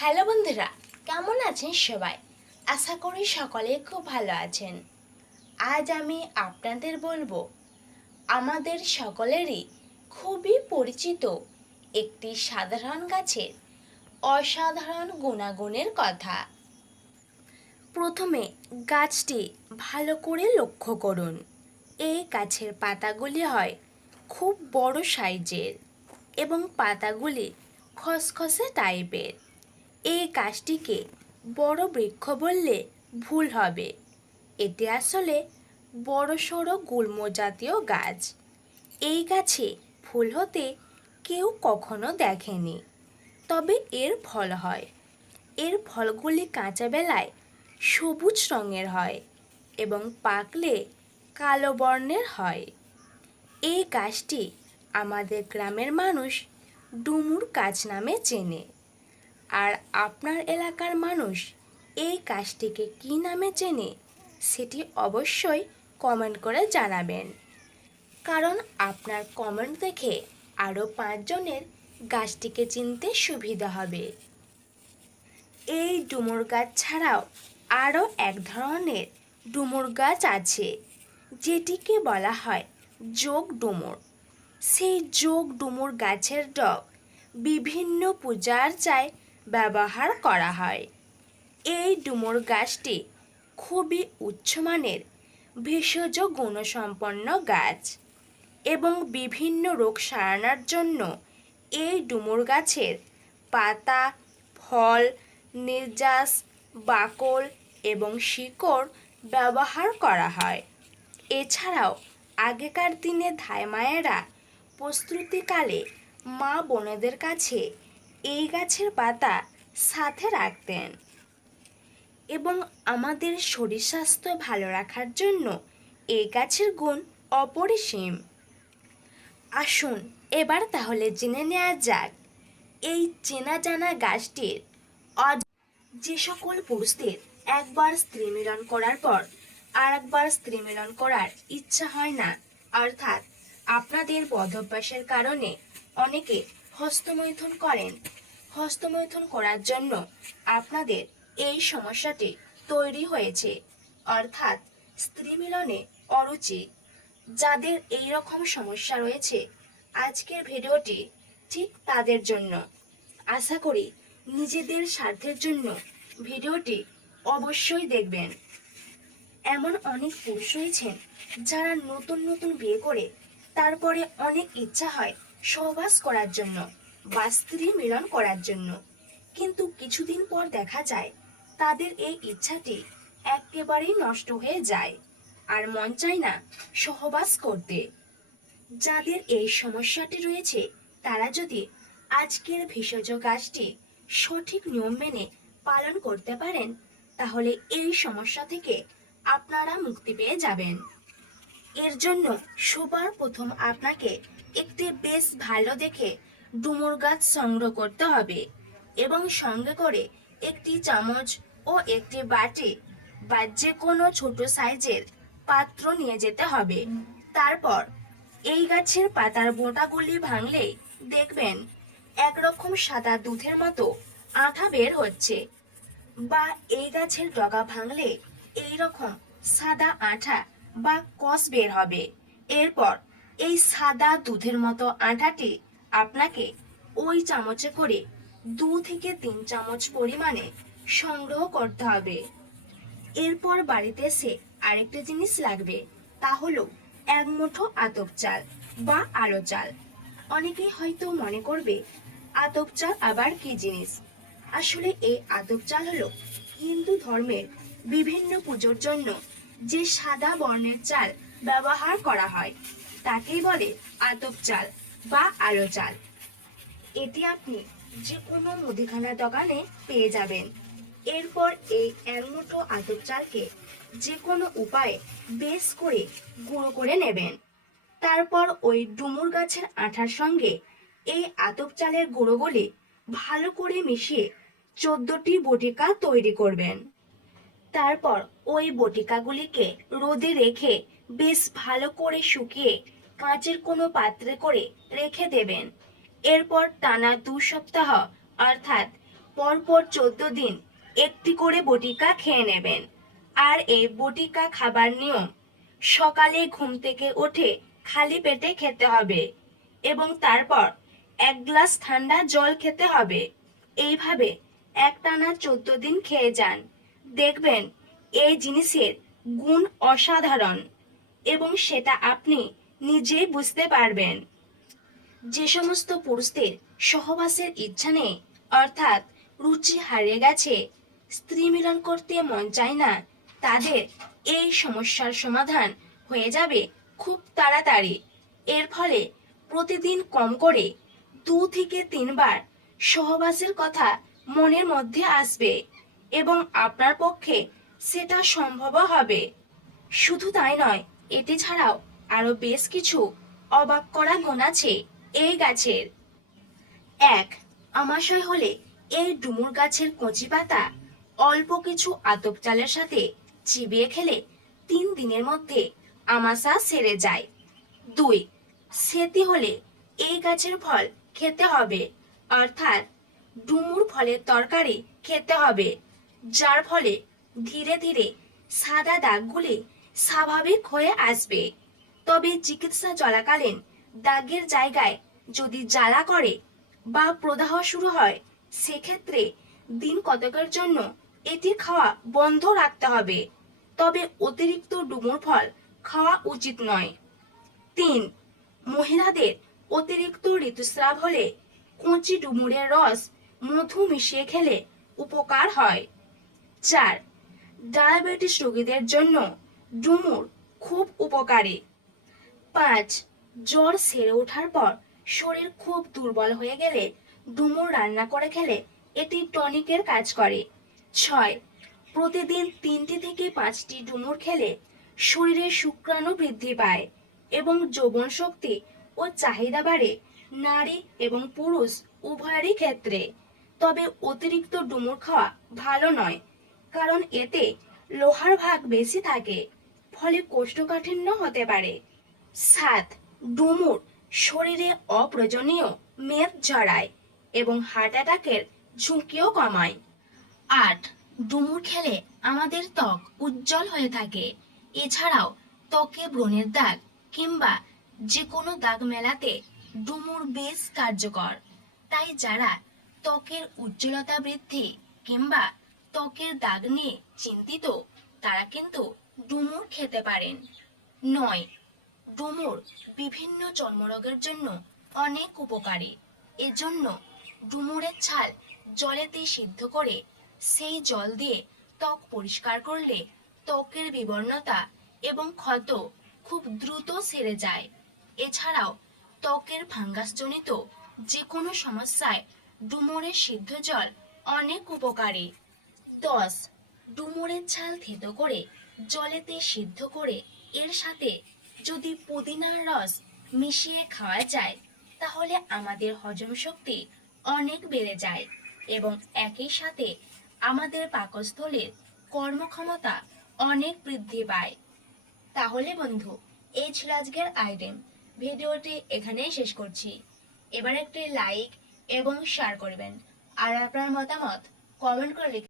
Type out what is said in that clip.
Hello বন্ধুরা, কেমন আছেন সবাই? আশা করি সকলে খুব ভালো আছেন। আজ আমি আপনাদের বলবো আমাদের সকলেরই খুবই পরিচিত একটি সাধারণ গাছের অসাধারণ গুণাগুণের কথা। প্রথমে গাছটি ভালো করে লক্ষ্য করুন। এই গাছের পাতাগুলি হয় খুব বড় সাইজের এবং পাতাগুলি খসখসে টাইপের। এই গাছটিকে বড় বৃক্ষ বললে ভুল হবে। এটি আসলে বড়সড় গুল্ম জাতীয় গাছ। এই গাছে ফুল হতে কেউ কখনো দেখেনি, তবে এর ফল হয়। এর ফলগুলি কাঁচা বেলায় সবুজ রঙের হয় এবং পাকলে কালো বর্ণের হয়। এই গাছটি আমাদের গ্রামের মানুষ ডুমুর গাছ নামে চেনে। আর আপনার এলাকার মানুষ এই গাছটিকে কী নামে চেনে সেটি অবশ্যই কমেন্ট করে জানাবেন, কারণ আপনার কমেন্ট দেখে আরও 5 জনের গাছটিকে চিনতে সুবিধা হবে। এই ডুমুর গাছ ছাড়াও আরও এক ধরনের ডুমুর গাছ আছে, যেটিকে বলা হয় যোগ ডুমুর। সেই যোগ ডুমুর গাছের ডগ বিভিন্ন পূজার্চায় ব্যবহার করা হয়। এই ডুমুর গাছটি খুবই উচ্চমানের ভেষজ গুণসম্পন্ন গাছ এবং বিভিন্ন রোগ সারানোর জন্য এই ডুমুর গাছের পাতা, ফল, নির্যাস, বাকল এবং শিকড় ব্যবহার করা হয়। এছাড়াও আগেকার দিনে ধাইমায়েরা প্রস্তুতিকালে মা বোনেদের কাছে এই গাছের পাতা সাথে রাখতেন এবং আমাদের শরীর স্বাস্থ্য ভালো রাখার জন্য এই গাছের গুণ অপরিসীম। আসুন এবার তাহলে জেনে নেওয়া যাক এই চেনা জানা গাছটির যে সকল পুরুষদের একবার স্ত্রী মিলন করার পর আর একবার স্ত্রী মিলন করার ইচ্ছা হয় না, অর্থাৎ আপনাদের বদভ্যাসের কারণে অনেকে হস্তমৈথুন করেন। হস্তমৈথুন করার জন্য আপনাদের এই সমস্যাটি তৈরি হয়েছে, অর্থাৎ স্ত্রী মিলনে অরুচি। যাদের এই রকম সমস্যা রয়েছে, আজকের ভিডিওটি ঠিক তাদের জন্য। আশা করি নিজেদের স্বার্থের জন্য ভিডিওটি অবশ্যই দেখবেন। এমন অনেক পুরুষ রয়েছেন যারা নতুন নতুন বিয়ে করে তারপরে অনেক ইচ্ছা হয় সহবাস করার জন্য বা স্ত্রী মিলন করার জন্য, কিন্তু কিছুদিন পর দেখা যায় তাদের এই ইচ্ছাটি একেবারেই নষ্ট হয়ে যায় আর মন চায় না সহবাস করতে। যাদের এই সমস্যাটি রয়েছে তারা যদি আজকের ভেষজ গাছটি সঠিক নিয়ম মেনে পালন করতে পারেন, তাহলে এই সমস্যা থেকে আপনারা মুক্তি পেয়ে যাবেন। এর জন্য সবার প্রথম আপনাকে একটি বেশ ভালো দেখে ডুমুর গাছ সংগ্রহ করতে হবে এবং সঙ্গে করে একটি চামচ ও একটি বাটি বা যে কোনো ছোট সাইজের পাত্র নিয়ে যেতে হবে। তারপর এই গাছের পাতার বোঁটাগুলি ভাঙলে দেখবেন একরকম সাদা দুধের মতো আঠা বের হচ্ছে, বা এই গাছের ডগা ভাঙলে এই রকম সাদা আঠা বা কষ বের হবে। এরপর এই সাদা দুধের মতো আঠাটি আপনাকে ওই চামচে করে 2 থেকে 3 চামচ পরিমাণে সংগ্রহ করতে হবে। এরপর বাড়িতে এসে আরেকটা জিনিস লাগবে, তা হলো 1 মুঠো আতপ চাল বা আলো চাল। অনেকেই হয়তো মনে করবে আতপ চাল আবার কি জিনিস। আসলে এই আতপ চাল হলো হিন্দু ধর্মের বিভিন্ন পুজোর জন্য যে সাদা বর্ণের চাল ব্যবহার করা হয় তাকেই বলে আতপ চাল বা আলো চাল। এটি আপনি যে কোনো মুদিখানা দোকানে পেয়ে যাবেন। এরপর এই 1 মুঠো আতপ চালকে যে কোনো উপায়ে বেশ করে গুঁড়ো করে নেবেন। তারপর ওই ডুমুর গাছের আঠার সঙ্গে এই আতপ চালের গুঁড়োগুলি ভালো করে মিশিয়ে 14টি বটিকা তৈরি করবেন। তারপর ওই বটিকাগুলিকে রোদে রেখে বেশ ভালো করে শুকিয়ে কাঁচের কোনো পাত্রে করে রেখে দেবেন। এরপর টানা 2 সপ্তাহ অর্থাৎ পর পর 14 দিন একটি করে বটিকা খেয়ে নেবেন। আর এই বটিকা খাবার নিয়ম, সকালে ঘুম থেকে উঠে খালি পেটে খেতে হবে এবং তারপর 1 গ্লাস ঠান্ডা জল খেতে হবে। এইভাবে একটানা 14 দিন খেয়ে যান, দেখবেন এই জিনিসের গুণ অসাধারণ এবং সেটা আপনি নিজেই বুঝতে পারবেন। যে সমস্ত পুরুষদের সহবাসের ইচ্ছা নেই, অর্থাৎ রুচি হারিয়ে গেছে, স্ত্রী মিলন করতে মন চায় না, তাদের এই সমস্যার সমাধান হয়ে যাবে খুব তাড়াতাড়ি। এর ফলে প্রতিদিন কম করে 2 থেকে 3 বার সহবাসের কথা মনের মধ্যে আসবে এবং আপনার পক্ষে সেটা সম্ভব হবে। শুধু তাই নয়, এটি ছাড়াও আরো বেশ কিছু অবাক করা গুণ আছে এই গাছের। 1. আমাশয় হলে এই ডুমুর গাছের কচি পাতা অল্প কিছু আতপ চালের সাথে চিবিয়ে খেলে 3 দিনের মধ্যে আমাশা সেরে যায়। 2. সেতি হলে এই গাছের ফল খেতে হবে, অর্থাৎ ডুমুর ফলের তরকারি খেতে হবে, যার ফলে ধীরে ধীরে সাদা দাগগুলি স্বাভাবিক হয়ে আসবে। তবে চিকিৎসা চলাকালীন দাগের জায়গায় যদি জ্বালা করে বা প্রদাহ শুরু হয়, সেক্ষেত্রে দিন কতকের জন্য এটি খাওয়া বন্ধ রাখতে হবে। তবে অতিরিক্ত ডুমুর ফল খাওয়া উচিত নয়। 3. মহিলাদের অতিরিক্ত ঋতুস্রাব হলে কচি ডুমুরের রস মধু মিশিয়ে খেলে উপকার হয়। 4. ডায়াবেটিস রোগীদের জন্য ডুমুর খুব উপকারী। 5. জ্বর সেরে ওঠার পর শরীর খুব দুর্বল হয়ে গেলে ডুমুর রান্না করে খেলে এটি টনিকের কাজ করে। 6. প্রতিদিন 3টি থেকে 5টি ডুমুর খেলে শরীরে শুক্রাণু বৃদ্ধি পায় এবং যৌবন শক্তি ও চাহিদা বাড়ে নারী এবং পুরুষ উভয়েরই ক্ষেত্রে। তবে অতিরিক্ত ডুমুর খাওয়া ভালো নয়, কারণ এতে লোহার ভাগ বেশি থাকে, ফলে কোষ্ঠকাঠিন্য হতে পারে। 7. ডুমুর শরীরে অপ্রয়োজনীয় মেদ ঝরায় এবং হার্ট অ্যাটাকের ঝুঁকিও কমায়। 8. ডুমুর খেলে আমাদের ত্বক উজ্জ্বল হয়ে থাকে। এছাড়াও ত্বকে ব্রণের দাগ কিংবা যে কোনো দাগ মেলাতে ডুমুর বেশ কার্যকর। তাই যারা ত্বকের উজ্জ্বলতা বৃদ্ধি কিংবা ত্বকের দাগ নিয়ে চিন্তিত, তারা কিন্তু ডুমুর খেতে পারেন। 9. ডুমুর বিভিন্ন চর্মরোগের জন্য অনেক উপকারী। এজন্য ডুমুরের ছাল জলেতে সিদ্ধ করে সেই জল দিয়ে ত্বক পরিষ্কার করলে ত্বকের বিবর্ণতা এবং ক্ষত খুব দ্রুত সেরে যায়। এছাড়াও ত্বকের ফাঙ্গাসজনিত যে কোনো সমস্যায় ডুমুরের সিদ্ধ জল অনেক উপকারী। 10. ডুমুরের ছাল থেতো করে জলেতে সিদ্ধ করে এর সাথে যদি পুদিনার রস মিশিয়ে খাওয়া যায়, তাহলে আমাদের হজম শক্তি অনেক বেড়ে যায় এবং একই সাথে আমাদের পাকস্থলীর কর্মক্ষমতা অনেক বৃদ্ধি পায়। তাহলে বন্ধু, এই ছিল আজকের আইটেম। ভিডিওটি এখানেই শেষ করছি। এবার একটি লাইক এবং শেয়ার করবেন আর আপনার মতামত কমেন্ট করে লিখে